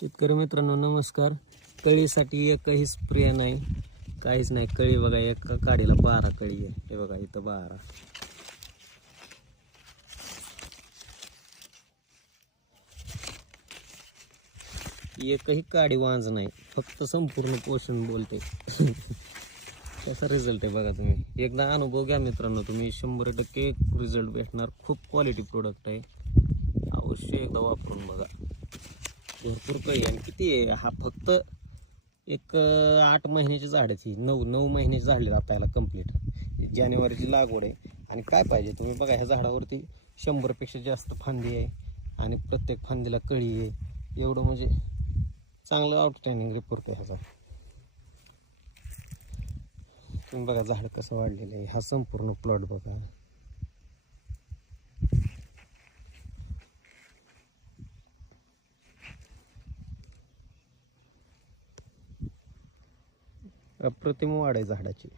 शेतकरी मित्रांनो नमस्कार. कळीसाठी एकही स्प्रे नाही, काहीच नाही. कळी बघा, एका काडीला 12 कळी आहे. हे बघा इथं 12. एकही काडी वांज नाही, फक्त संपूर्ण पोषण बोलते. कसा रिझल्ट आहे बघा. तुम्ही एकदा अनुभव घ्या मित्रांनो, तुम्ही 100% रिझल्ट भेटणार. खूप क्वालिटी प्रोडक्ट आहे, अवश्य एकदा वापरून बघा. भरपूर कळी आणि किती आहे हा, फक्त एक 8 महिन्याची झाड आहे. 9 महिन्याची झाडे आता याला कंप्लीट. जानेवारीची लागवड आहे आणि काय पाहिजे तुम्ही बघा. ह्या झाडावरती 100पेक्षा जास्त फांदी आहे आणि प्रत्येक फांदीला कळी आहे. एवढं म्हणजे चांगलं आउटस्टँडिंग रिपोर्ट आहे ह्याचा. तुम्ही बघा झाड कसं वाढलेलं आहे. हा संपूर्ण प्लॉट बघा. अप्रतिम वाढ आहे झाडाची.